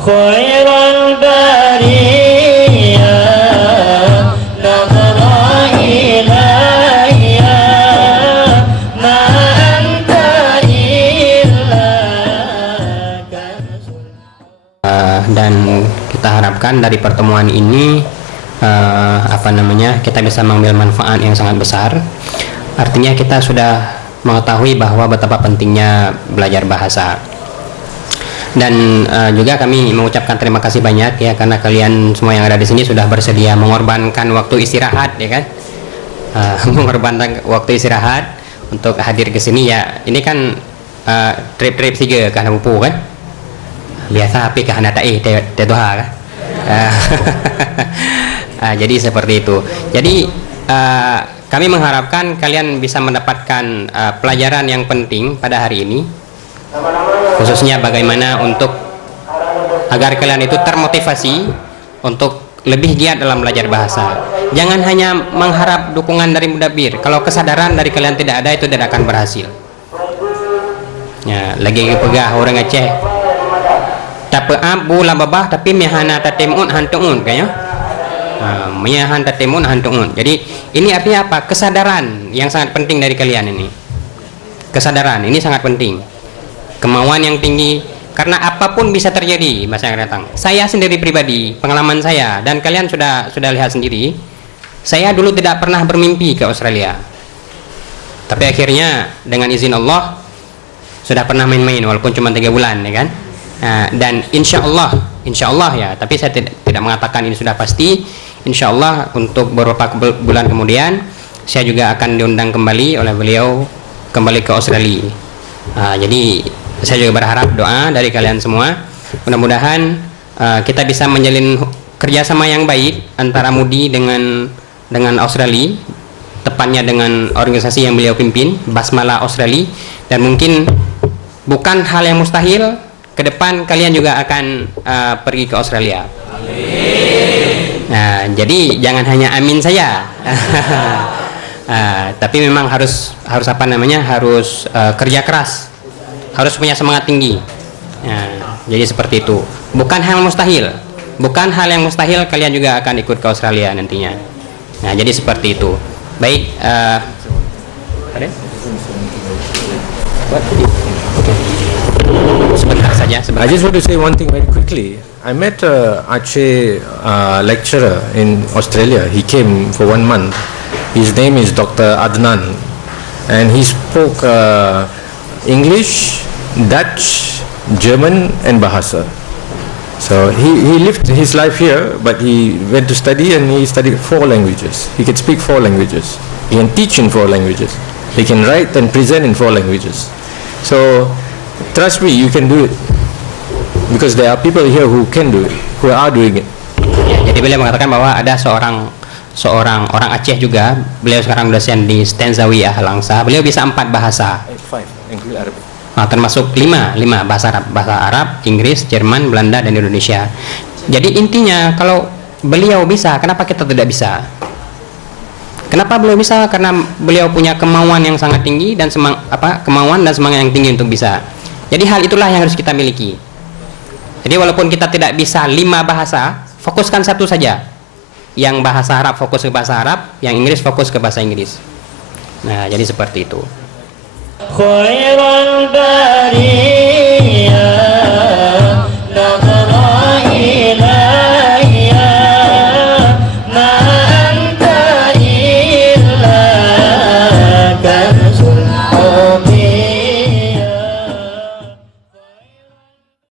Khairul bariyah nazara ilayya ma anta illa dan kita harapkan dari pertemuan ini kita bisa mengambil manfaat yang sangat besar. Artinya kita sudah mengetahui bahwa betapa pentingnya belajar bahasa. Dan juga kami mengucapkan terima kasih banyak ya, karena kalian semua yang ada di sini sudah bersedia mengorbankan waktu istirahat ya kan, mengorbankan waktu istirahat untuk hadir ke sini ya. Ini kan trip-trip tiga ke Pupu kan, biasa api ke Hanatai Tedoha kan. Jadi seperti itu. Jadi kami mengharapkan kalian bisa mendapatkan pelajaran yang penting pada hari ini, khususnya bagaimana untuk agar kalian itu termotivasi untuk lebih giat dalam belajar bahasa. Jangan hanya mengharap dukungan dari mudabbir. Kalau kesadaran dari kalian tidak ada, itu tidak akan berhasil ya. Lagi pegah orang Aceh tapeab bula babah tapi mihana tatemun hantuun kayaknya, mihan tatemun hantuun. Jadi ini artinya apa? Kesadaran yang sangat penting dari kalian ini. Kesadaran ini sangat penting. Kemauan yang tinggi, karena apapun bisa terjadi masa yang datang. Saya sendiri pribadi, pengalaman saya, dan kalian sudah lihat sendiri, saya dulu tidak pernah bermimpi ke Australia, tapi akhirnya dengan izin Allah sudah pernah main-main walaupun cuma 3 bulan ya kan. Dan insya Allah ya, tapi saya tidak mengatakan ini sudah pasti. Insya Allah untuk beberapa bulan kemudian saya juga akan diundang kembali oleh beliau kembali ke Australia. Jadi saya juga berharap doa dari kalian semua. Mudah-mudahan kita bisa menjalin kerjasama yang baik antara Mudi dengan Australia, tepatnya dengan organisasi yang beliau pimpin, Basmala Australia. Dan mungkin bukan hal yang mustahil, ke depan kalian juga akan pergi ke Australia. Nah, jadi jangan hanya amin saja. Tapi memang harus harus kerja keras. Harus punya semangat tinggi. Jadi seperti itu. Bukan hal yang mustahil kalian juga akan ikut ke Australia nantinya. Nah, jadi seperti itu. Baik. Sebentar saja. I just want to say one thing very quickly. I met a Aceh lecturer in Australia. He came for 1 month. His name is Dr. Adnan, and he spoke English, Dutch, German, and Bahasa. So he lived his life here, but he went to study, and he studied 4 languages. He can speak 4 languages. He can teach in 4 languages. He can write and present in 4 languages. So trust me, you can do it, because there are people here who can do it, who are doing it. Ya, jadi beliau mengatakan bahwa ada seorang orang Aceh juga. Beliau sekarang dosen di Stanzawiyah Langsa. Beliau bisa 4 bahasa. 5, include Arabic. Termasuk 5 bahasa Arab, Inggris, Jerman, Belanda, dan Indonesia. Jadi intinya kalau beliau bisa, kenapa kita tidak bisa? Kenapa beliau bisa? Karena beliau punya kemauan yang sangat tinggi dan kemauan dan semangat yang tinggi untuk bisa. Jadi hal itulah yang harus kita miliki. Jadi walaupun kita tidak bisa 5 bahasa, fokuskan 1 saja. Yang bahasa Arab fokus ke bahasa Arab, yang Inggris fokus ke bahasa Inggris. Nah, jadi seperti itu. Khairul bariyah